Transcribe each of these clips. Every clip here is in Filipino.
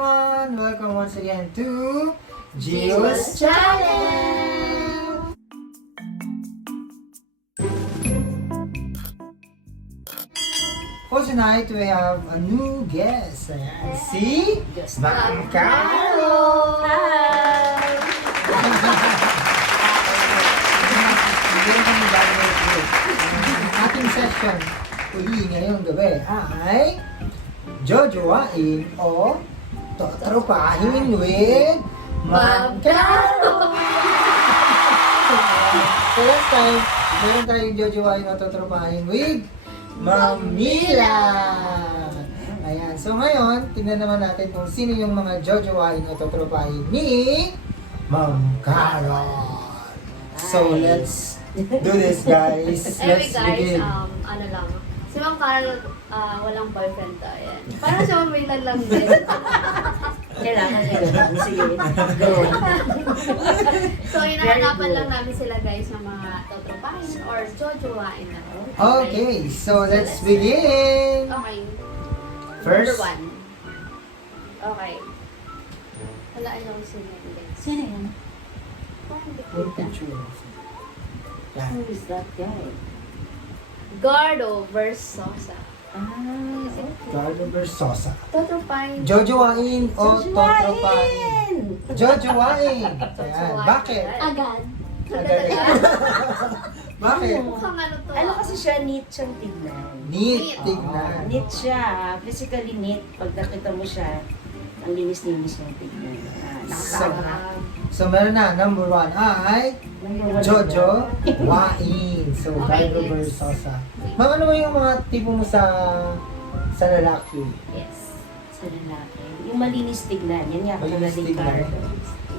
everyone! Welcome once again to Gio's Channel! For tonight, we have a new guest. Ayan, si Ma'am Caro! Ating session uli ngayong gabi ay jojowain o totropahin with Ma'am Caro! So last time, meron tayong jojowain o totropahin with Ma'am Mila! Ayan, so ngayon, tingnan naman natin kung sino yung mga jojowain o totropahin ni Ma'am Caro! So let's do this, guys. Anyway Let's guys, begin. ano lang. Si Ma'am Carol, walang boyfriend to. Ayan. Parang siya mamilan lang din. Kailangan nila. Sige. So, hinahanapan lang namin sila guys ng mga totropahin or jojowain na. Okay, so let's begin. Okay. First, Number 1. Okay. Wala, ayaw sino yun guys. Sino yan? Parang hindi yung kita. picture. Yan. Who is that guy? Gardo Versosa. Carlo Versosa. Totropahin. Jojowain o totropahin? Jojowain. Ayan. Bakit? Agad. Agad. Bakit? Mukhang ano to. Ano kasi siya, neat siyang tignan. Neat, Oo, tignan. neat siya. Physically neat. Pag nakita mo siya, ang linis-linis niyang tignan. Nakakahanga. So meron na, number 1 ay Jojo Wain. So, Okay, Carlo next. Versosa. Ma'am, ano ba yung mga tipo mo sa lalaki? Yes. Sa lalaki. Yung malinis tignan. Yan nga, Malinis katulad ni tignan. Carlo.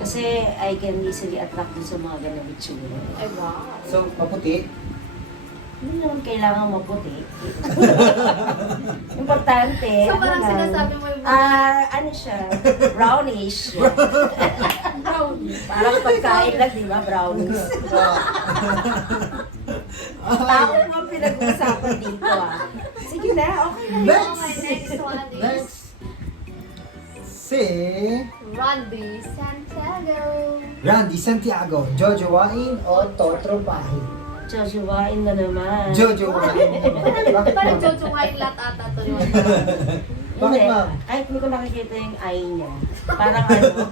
Kasi I can easily attract dun sa mga ganang itsura. Ay, wow. So, maputi. Hindi naman kailangan maputi. Importante. So, parang ano lang, sinasabi mo yung ano siya, brownish. Parang pagkain lang, di ba? Brownies. Tao mo ang pinag-uusapan dito, ah. Sige na, okay na yun. Next! Okay, next one is Next. Si Randy Santiago. Randy Santiago. Jojo Wain o totropahin? Jojowain na naman. Jojo Wain. Bakit Parang ma'am? Jojo Wine lahat ata to yun. Bakit ma'am? Kahit hindi ko nakikita yung eye niya. Parang ano,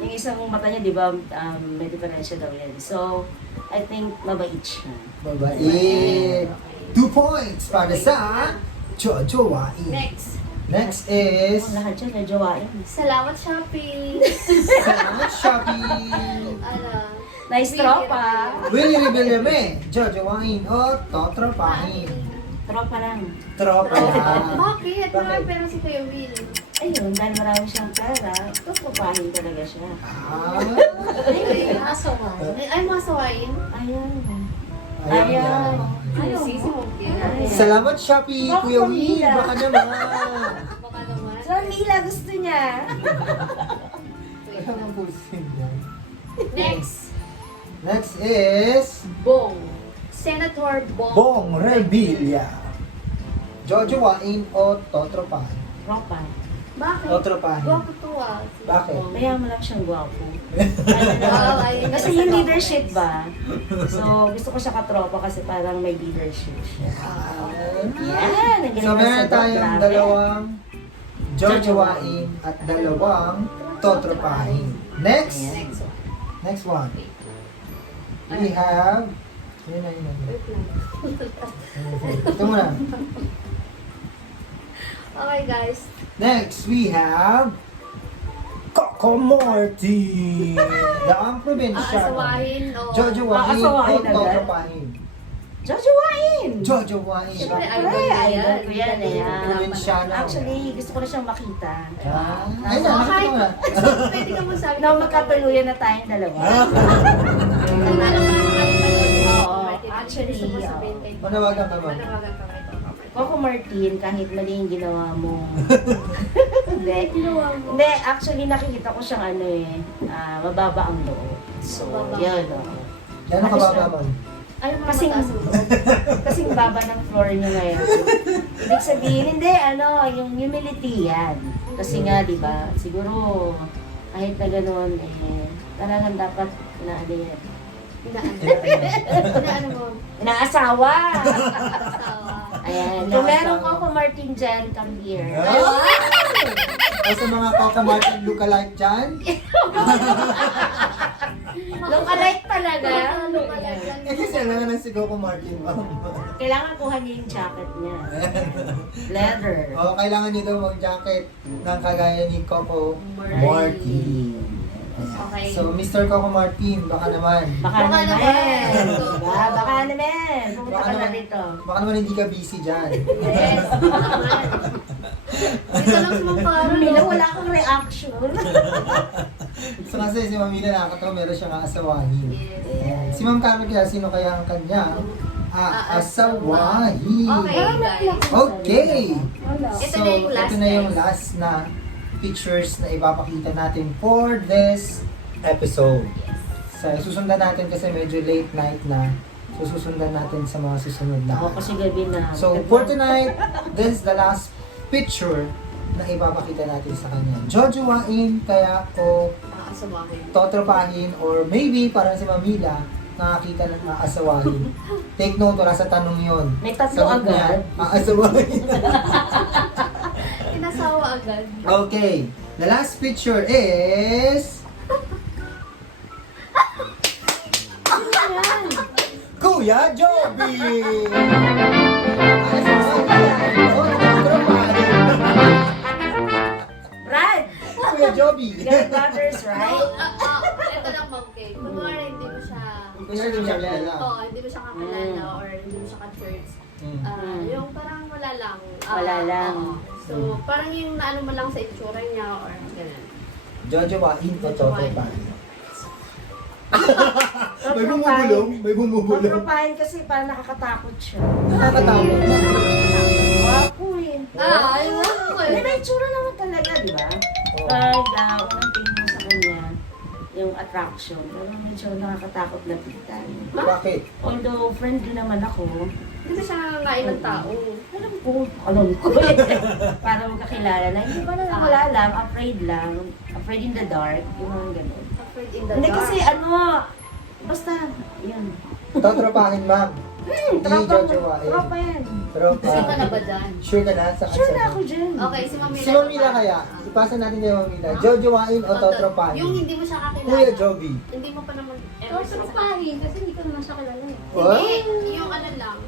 yung isang mata niya, di ba, may diferensya daw yan. So, I think mabait siya. Babae. 2 points para sa Jojo Wain. Next. Next is Oh, lahat siya, jojowain. Salamat Shopee. Salamat Shopee. Ano? Nice tropa. Willie Rebellame. Jojo Wain o totropahin? Tropa lang. Tropa lang. Bakit? Marami Bakit? pera si Kuya Will. Ayun, dahil marami siyang pera, tropahin talaga siya. Ah, Ay, masawain. Ay, masawain. Ayan. ayan Ayaw. yan. Ay, sisi mo. Ay. Salamat Shopee, Bakit Kuya Will. Mila? Baka naman. Baka naman. So, Mila, gusto niya. Ano ang pusin yan? Next. Next is Bong. Senator Bong. Bong Revilla. Jojo Wain o totropahin? Tropa. Bakit? Totropahin. Gwapo to ah. Bakit? Kaya mo lang siyang gwapo. Oo, ay, Kasi yung leadership ba? So, gusto ko siya katropa kasi parang may leadership siya. Yan, ang galing So ng meron sagot, tayong grabe. dalawang Jojo Wain at dalawang totropahin. Next. Next one. Next one. We have yun na. Wait lang. Ito muna. Okay guys. Next, we have Coco Martin. Daang probinsya. Aasawahin o... Jojo Wain o Aasawahin agad? totropahin? Jojowain! Jojo Wain. Siyempre, Bakit? idol na idol yan. ko yan eh. Probinsyano. Actually, gusto ko na siyang makita. Ah, So, ayun, nakita kahit... mo na. Pwede ka magsabi. Na magkatuluyan na tayong dalawa. Kung alam mo naman kayo Oo, actually, gusto mo sabihin kay... Manawagan ka ba? Manawagan ka kay Coco Martin, kahit mali yung ginawa mo. Hindi. Ginawa mo. Hindi, actually nakikita ko siyang ano eh, mababa ang loob. So, Mababa. yun. Gano'ng kababa man? Ay, mga Kasing, mataas ang loob. kasing baba ng floor niya ngayon. Ibig sabihin, hindi, ano, yung humility yan. Kasi nga, di ba, siguro kahit na gano'n, talagang dapat na ano yan. Inaano mo? Inaasawa! Asawa. Ayan. Kung meron ko Martin dyan, come here. O sa mga Coco Martin lookalike dyan, Lookalike talaga. Lookalike lang. kasi alam na si Coco Martin, ma'am. Kailangan kuha niya yung jacket niya. Leather. O, kailangan nyo daw mag-jacket ng kagaya ni Coco Martin. Okay. So, Mr. Coco Martin, baka naman. Baka Baka naman. naman. Diba? Baka naman. Pumunta Baka ka na naman, rito. baka naman hindi ka busy dyan. Yes. naman. Dito lang sa mga paro. Mila, wala akong reaction. So, kasi si Mamila nakakatawa, meron siyang aasawahin. Yes. Ayan. Si Ma'am Carmen kaya, sino kaya ang kanyang aasawahin? Okay, guys. Okay! Ito So, na yung last, ito na yung guys. last na pictures na ipapakita natin for this episode. So, susundan natin kasi medyo late night na. So, susundan natin sa mga susunod na. Ako kasi gabi na. So, for tonight, this is the last picture na ipapakita natin sa kanya. Jojowain kaya o Asawahin. totropahin or maybe parang si Mamila nakakita ng aasawahin. Take note, wala sa tanong yon. May tatlo agad. Aasawahin. Inasawa agad. Okay, the last picture is... Kuya Joby! Brad! Kuya Joby! You're brothers, right? Ito lang, Ma'am Kay. Kunwari, hindi mo siya... Kuya, hindi mo siya kilala. Oo, hindi mo siya kakilala or hindi mo siya ka-church. Yung parang wala lang. Wala lang. Oo. So, parang yung naano mo lang sa itsura niya or gano'n. Jojowain o totropahin? May Totropahin. bumubulong? May bumubulong? Totropahin kasi parang nakakatakot siya. Nakakatakot. Wapo eh. Ayun ko Hindi, eh. may itsura naman talaga, di ba? Oo. Pag unang tingin mo sa kanya, yung attraction, pero medyo nakakatakot na tignan. Bakit? Although friendly naman ako, Hindi ba siya nangangain ng tao? alam ko eh. Para magkakilala na, hindi ba na wala lang, afraid in the dark, yung mga ganun. Afraid in the Hindi dark. kasi basta, yun. Totropahin, ma'am. Hindi jojowain. Tropa yan. Tropa. Sure ka na ba dyan? Sure ka na? Sa Sure na ako dyan. Okay, si Mamila. Si Mamila kaya? Ipasa natin kay Mamila. Jojowain o totropahin? Yung hindi mo siya kakilala. Kuya Joby. Hindi mo pa naman Totropahin, kasi hindi ko naman siya kilala eh. What? Hindi, yung ano lang.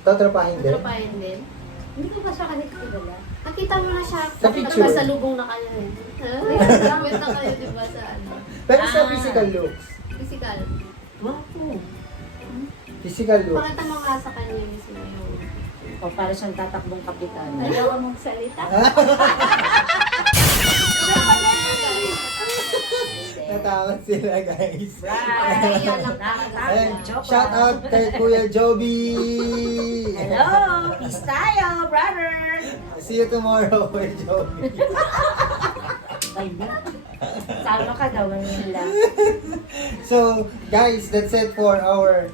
Totropahin din? Tropahin din. Hindi ko pa siya kilala. Nakita mo na siya. Sa picture? Pasalubong na kayo eh. Gamit na kayo, di ba, sa ano? Pero sa physical looks. Physical. Wapo. Physical looks. Pakita mo nga sa kanya mismo yung... O para siyang tatakbong kapitan. Ayaw mong salita. Natakot sila, guys. Right. Ayan, shout out kay Kuya Joby! Hello! Peace tayo, brother! See you tomorrow, Kuya Joby. Ay, sama ka daw nila. So, guys, that's it for our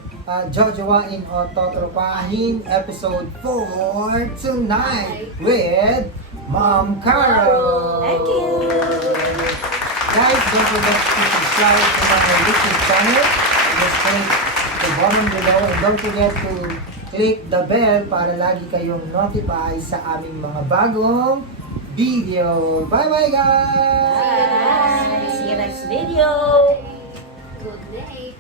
Jojowain o Totropahin episode for tonight with Ma'am Carol. Thank you. Guys, don't forget to subscribe to our YouTube channel. Just click the button below and don't forget to click the bell para lagi kayong notify sa aming mga bagong video. Bye-bye, guys! Bye! See you next video! Good night.